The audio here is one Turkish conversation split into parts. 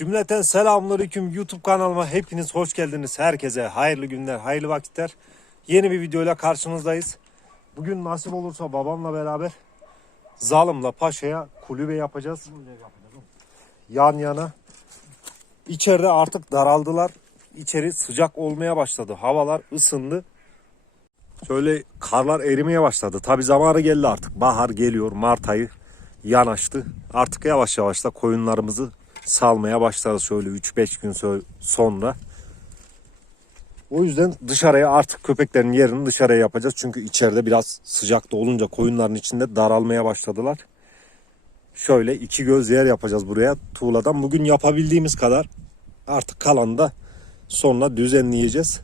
Cümleten selamünaleyküm YouTube kanalıma hepiniz hoş geldiniz. Herkese hayırlı günler, hayırlı vakitler. Yeni bir videoyla karşınızdayız. Bugün nasip olursa babamla beraber Zalım'la Paşa'ya kulübe yapacağız. Yan yana. İçeride artık daraldılar. İçeri sıcak olmaya başladı. Havalar ısındı. Şöyle karlar erimeye başladı. Tabi zamanı geldi artık. Bahar geliyor. Mart ayı yanaştı. Artık yavaş yavaş da koyunlarımızı salmaya başlarız şöyle 3-5 gün so- sonra. O yüzden dışarıya artık köpeklerin yerini dışarıya yapacağız. Çünkü içeride biraz sıcakta olunca koyunların içinde daralmaya başladılar. Şöyle iki göz yer yapacağız buraya tuğladan. Bugün yapabildiğimiz kadar artık kalan da sonra düzenleyeceğiz.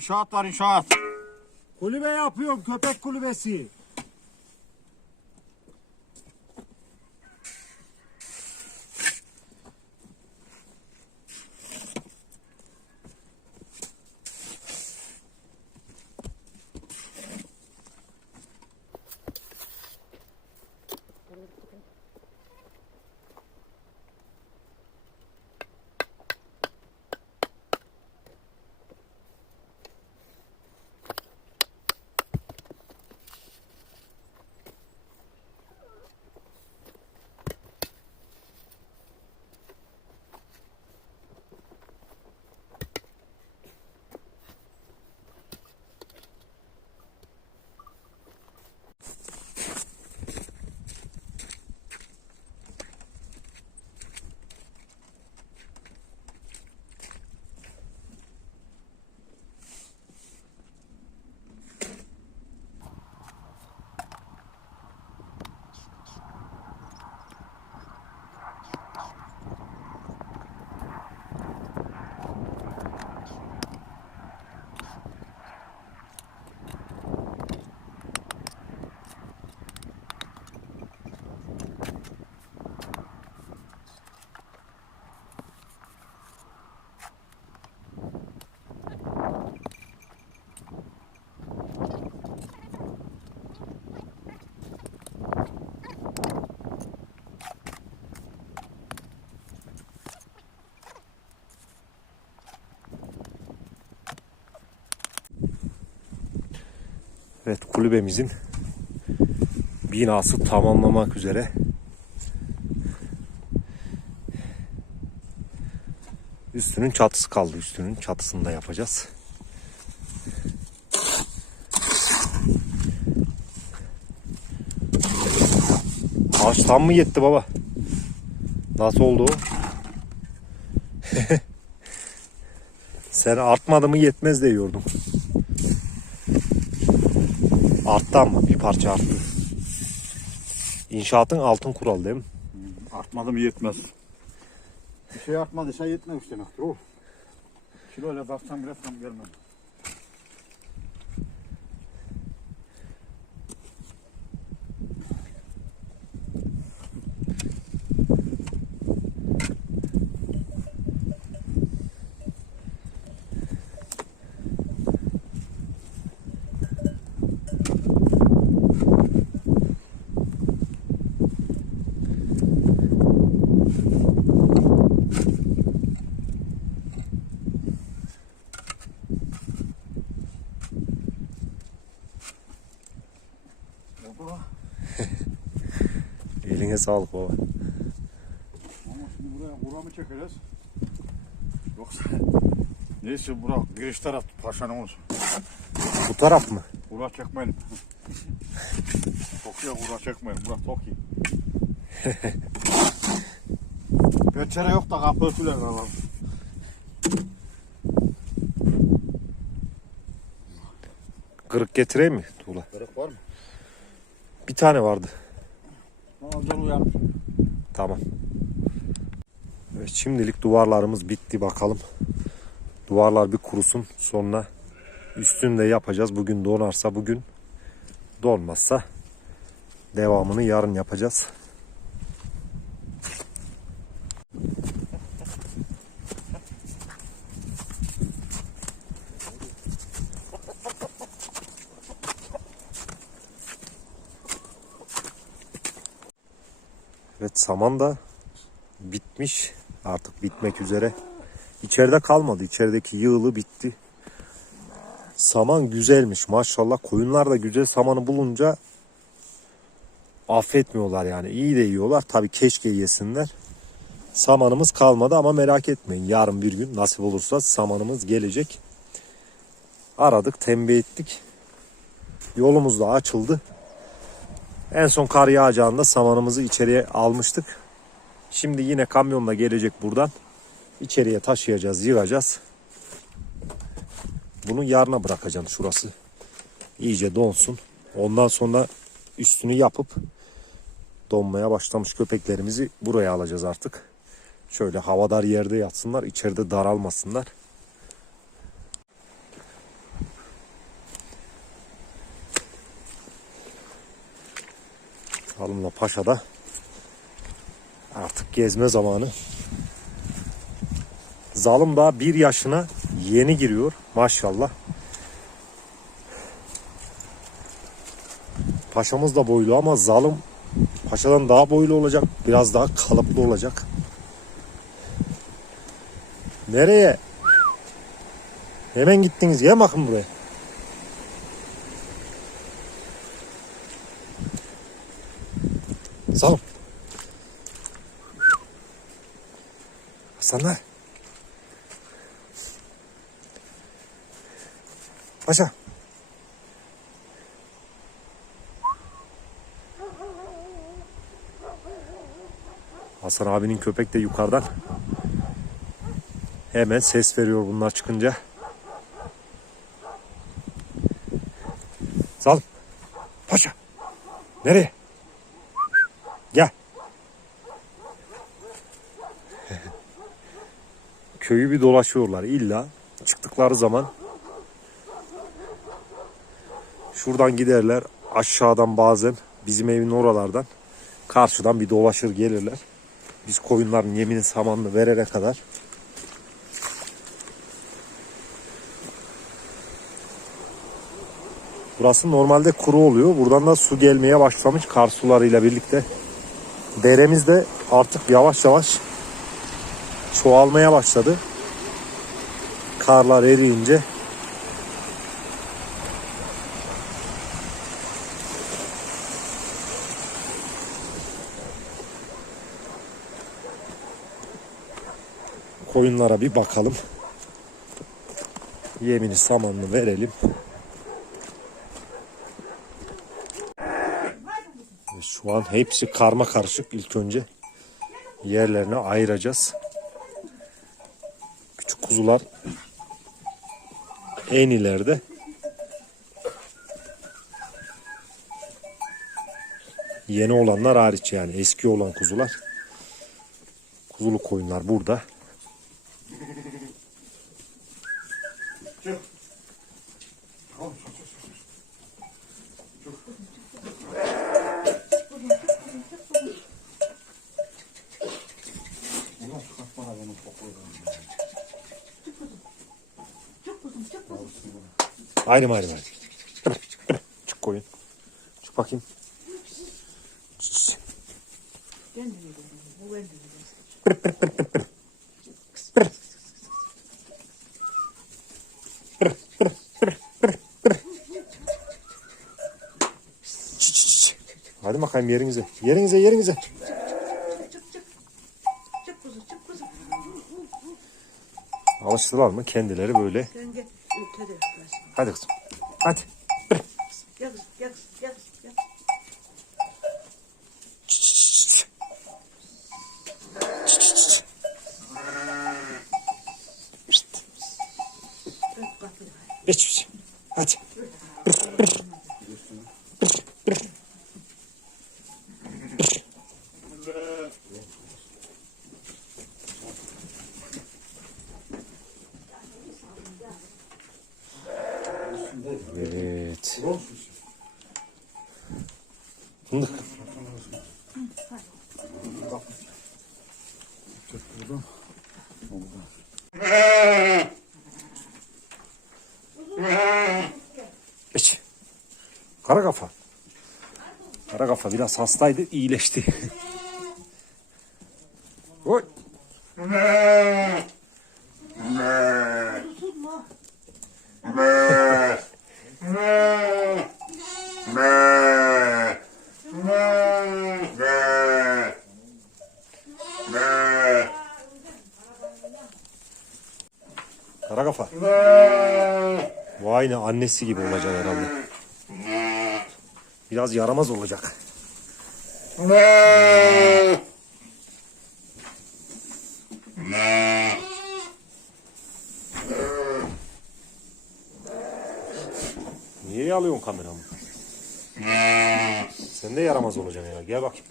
İnşaat var inşaat. Kulübe yapıyorum köpek kulübesi. Evet kulübemizin binası tamamlamak üzere. Üstünün çatısı kaldı. Üstünün çatısını da yapacağız. Ağaç tam mı yetti baba? Nasıl oldu o? Sen artmadı mı yetmez diyordum. Ama bir parça arttı. İnşaatın altın kural değil mi? Artmadı mı yetmez. Bir şey artmadıysa yetmemiş demektir o. Kiloyla baksan bile tam gelmez. Sağlık baba. Ama şimdi buraya kura mı çekeriz? Yoksa neyse bura giriş taraf paşanın olsun. Bu taraf mı? Kura çekmeyelim. Tokyo kura çekmeyelim. Bura Tokyo. Peçere yok da kapı örtüler alalım. Kırık getireyim mi Tuğla? Gerek var mı? Bir tane vardı. Tamam. Evet, şimdilik duvarlarımız bitti bakalım. Duvarlar bir kurusun sonra üstünü de yapacağız. Bugün donarsa bugün donmazsa devamını yarın yapacağız. Saman da bitmiş. Artık bitmek üzere. İçeride kalmadı. İçerideki yığılı bitti. Saman güzelmiş maşallah. Koyunlar da güzel samanı bulunca affetmiyorlar yani. İyi de yiyorlar. Tabii keşke yesinler. Samanımız kalmadı ama merak etmeyin. Yarın bir gün nasip olursa samanımız gelecek. Aradık, tembih ettik. Yolumuz da açıldı. En son kar yağacağında samanımızı içeriye almıştık. Şimdi yine kamyonla gelecek buradan. İçeriye taşıyacağız, yığacağız. Bunu yarına bırakacağım şurası. İyice donsun. Ondan sonra üstünü yapıp donmaya başlamış köpeklerimizi buraya alacağız artık. Şöyle havadar yerde yatsınlar, içeride daralmasınlar. Salımla Paşa'da artık gezme zamanı. Zalım daha bir yaşına yeni giriyor maşallah. Paşamız da boylu ama Zalım Paşadan daha boylu olacak. Biraz daha kalıplı olacak. Nereye? Hemen gittiniz. Gel bakın buraya. Zalım. Hasanlar. Paşa. Hasan abinin köpek de yukarıdan. Hemen ses veriyor bunlar çıkınca. Sal. Paşa. Nereye? Gel. Köyü bir dolaşıyorlar illa. Çıktıkları zaman şuradan giderler. Aşağıdan bazen bizim evin oralardan karşıdan bir dolaşır gelirler. Biz koyunların yemini samanını verene kadar Burası normalde kuru oluyor. Buradan da su gelmeye başlamış kar sularıyla birlikte. Deremiz de artık yavaş yavaş çoğalmaya başladı. Karlar eriyince koyunlara bir bakalım. Yemini samanını verelim. Ve Şu an hepsi karma karışık ilk önce yerlerine ayıracağız. Küçük kuzular en ileride. Yeni olanlar hariç yani eski olan kuzular. Kuzulu koyunlar burada. Aynı mı aynı mı? Çık koyun. Çık bakayım. Hadi bakayım yerinize. Yerinize yerinize. Alıştılar mı kendileri böyle. Sen gel. Hadi kızım. Hadi. Gel kızım, gel kızım, gel kızım, gel. Öp kapıyı. Geç. Hadi. Evet. Fındık. Geç. Kara kafa. Kara kafa biraz hastaydı, iyileşti. Oy. Kara kafa. Bu aynı annesi gibi olacak herhalde. Biraz yaramaz olacak. Niye yalıyorsun kameramı? Sen de yaramaz olacaksın ya. Gel bakayım.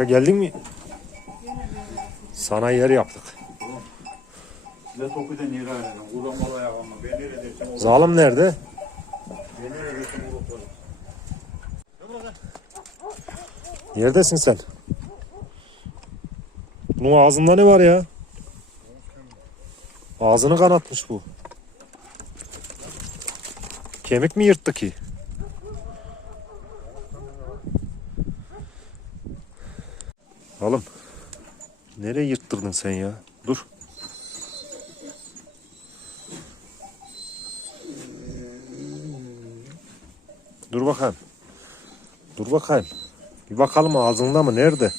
Paşa geldin mi? Sana yer yaptık. Zalim nerede? Neredesin sen? Bunun ağzında ne var ya? Ağzını kanatmış bu. Kemik mi yırttı ki? Oğlum. Nereye yırttırdın sen ya? Dur. Dur bakayım. Dur bakayım. Bir bakalım ağzında mı? Nerede?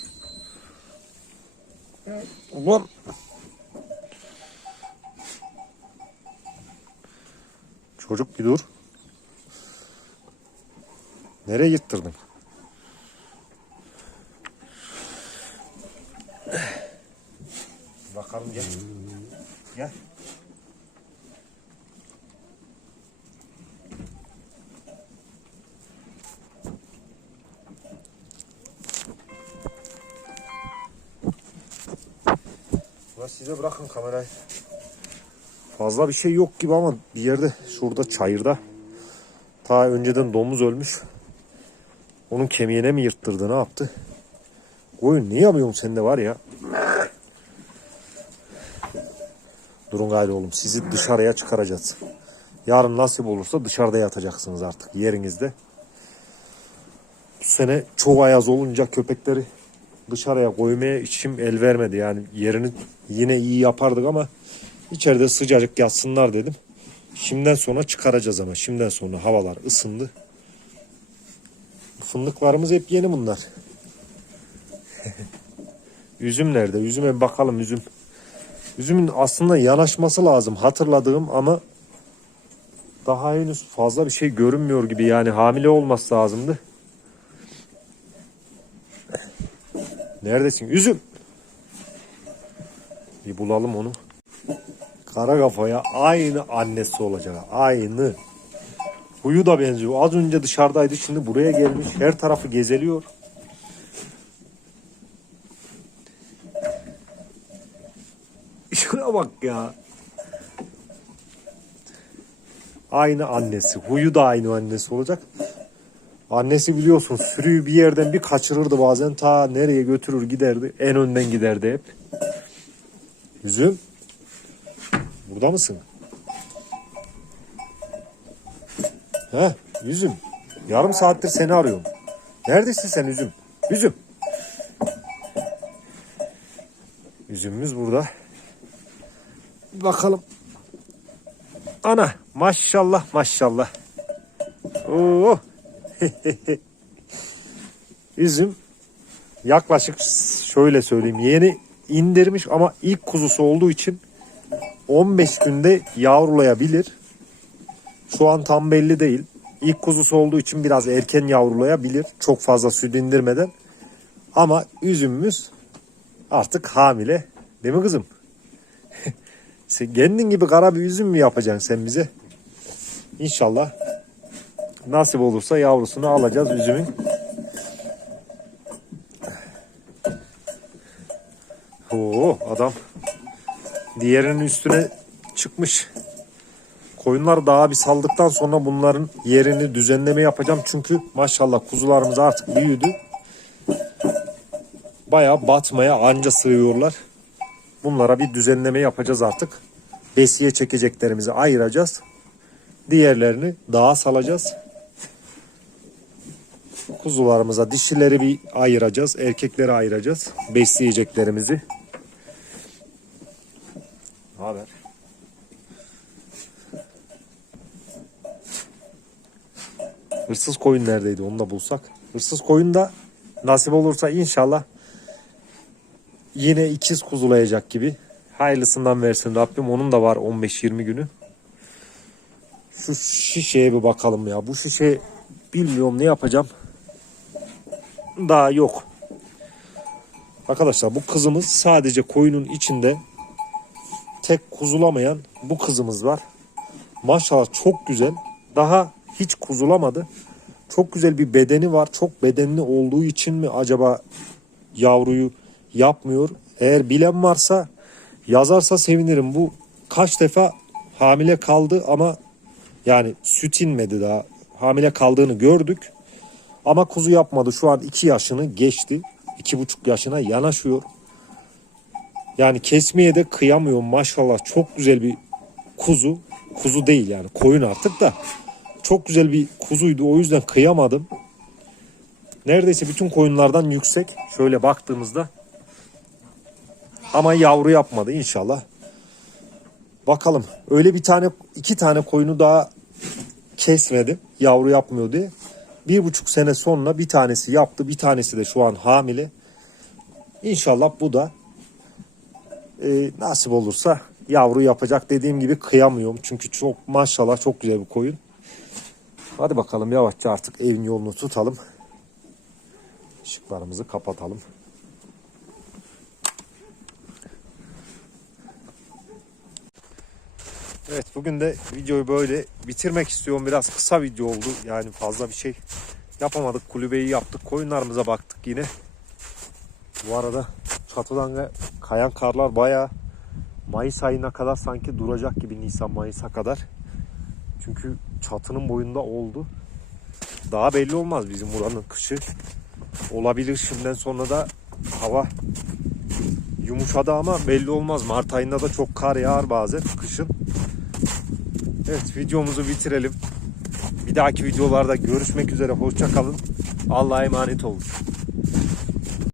Ulan. Çocuk bir dur. Nereye yırttırdın? Bırakın kamerayı. Fazla bir şey yok gibi ama bir yerde şurada çayırda ta önceden domuz ölmüş. Onun kemiğine mi yırttırdı ne yaptı? Koyun niye yapıyorsun sen de var ya. Durun gayrı oğlum sizi dışarıya çıkaracağız. Yarın nasip olursa dışarıda yatacaksınız artık yerinizde. Bu sene çok ayaz olunca köpekleri dışarıya koymaya içim el vermedi. Yani yerini yine iyi yapardık ama içeride sıcacık yatsınlar dedim. Şimdiden sonra çıkaracağız ama şimdiden sonra havalar ısındı. Fındıklarımız hep yeni bunlar. üzüm nerede? Üzüme bakalım üzüm. Üzümün aslında yanaşması lazım hatırladığım ama daha henüz fazla bir şey görünmüyor gibi yani hamile olması lazımdı. Neredesin? Üzüm. Bir bulalım onu. Kara kafaya aynı annesi olacak. Aynı. Huyu da benziyor. Az önce dışarıdaydı. Şimdi buraya gelmiş. Her tarafı gezeliyor. Şuna bak ya. Aynı annesi. Huyu da aynı annesi olacak. Annesi biliyorsun sürüyü bir yerden bir kaçırırdı bazen ta nereye götürür giderdi. En önden giderdi hep. Yüzüm. Burada mısın? He yüzüm. Yarım saattir seni arıyorum. Neredesin sen üzüm? Üzüm. Üzümümüz burada. Bakalım. Ana maşallah maşallah. Oo. Üzüm yaklaşık şöyle söyleyeyim yeni indirmiş ama ilk kuzusu olduğu için 15 günde yavrulayabilir. Şu an tam belli değil. İlk kuzusu olduğu için biraz erken yavrulayabilir. Çok fazla süt indirmeden. Ama üzümümüz artık hamile. Değil mi kızım? sen kendin gibi kara bir üzüm mü yapacaksın sen bize? İnşallah nasip olursa yavrusunu alacağız üzümün. Oo adam diğerinin üstüne çıkmış. Koyunlar daha bir saldıktan sonra bunların yerini düzenleme yapacağım. Çünkü maşallah kuzularımız artık büyüdü. Baya batmaya anca sığıyorlar. Bunlara bir düzenleme yapacağız artık. Besiye çekeceklerimizi ayıracağız. Diğerlerini dağa salacağız. Kuzularımıza dişileri bir ayıracağız. Erkekleri ayıracağız. Besleyeceklerimizi. Ne haber? Hırsız koyun neredeydi onu da bulsak. Hırsız koyun da nasip olursa inşallah yine ikiz kuzulayacak gibi. Hayırlısından versin Rabbim. Onun da var 15-20 günü. Şu şişeye bir bakalım ya. Bu şişe bilmiyorum ne yapacağım. Daha yok. Arkadaşlar bu kızımız sadece koyunun içinde tek kuzulamayan bu kızımız var. Maşallah çok güzel. Daha hiç kuzulamadı. Çok güzel bir bedeni var. Çok bedenli olduğu için mi acaba yavruyu yapmıyor. Eğer bilen varsa yazarsa sevinirim. Bu kaç defa hamile kaldı ama yani süt inmedi daha. Hamile kaldığını gördük. Ama kuzu yapmadı. Şu an 2 yaşını geçti. 2,5 yaşına yanaşıyor. Yani kesmeye de kıyamıyorum maşallah. Çok güzel bir kuzu. Kuzu değil yani koyun artık da. Çok güzel bir kuzuydu. O yüzden kıyamadım. Neredeyse bütün koyunlardan yüksek. Şöyle baktığımızda. Ama yavru yapmadı inşallah. Bakalım. Öyle bir tane iki tane koyunu daha kesmedim. Yavru yapmıyor diye. Bir buçuk sene sonra bir tanesi yaptı. Bir tanesi de şu an hamile. İnşallah bu da e, nasip olursa yavru yapacak. Dediğim gibi kıyamıyorum. Çünkü çok maşallah çok güzel bir koyun. Hadi bakalım yavaşça artık evin yolunu tutalım. Işıklarımızı kapatalım. Evet bugün de videoyu böyle bitirmek istiyorum. Biraz kısa video oldu. Yani fazla bir şey yapamadık. Kulübeyi yaptık. Koyunlarımıza baktık yine. Bu arada çatıdan kayan karlar bayağı Mayıs ayına kadar sanki duracak gibi Nisan Mayıs'a kadar. Çünkü çatının boyunda oldu. Daha belli olmaz bizim buranın kışı. Olabilir şimdiden sonra da hava yumuşadı ama belli olmaz. Mart ayında da çok kar yağar bazen kışın. Evet videomuzu bitirelim. Bir dahaki videolarda görüşmek üzere. Hoşça kalın. Allah'a emanet olun.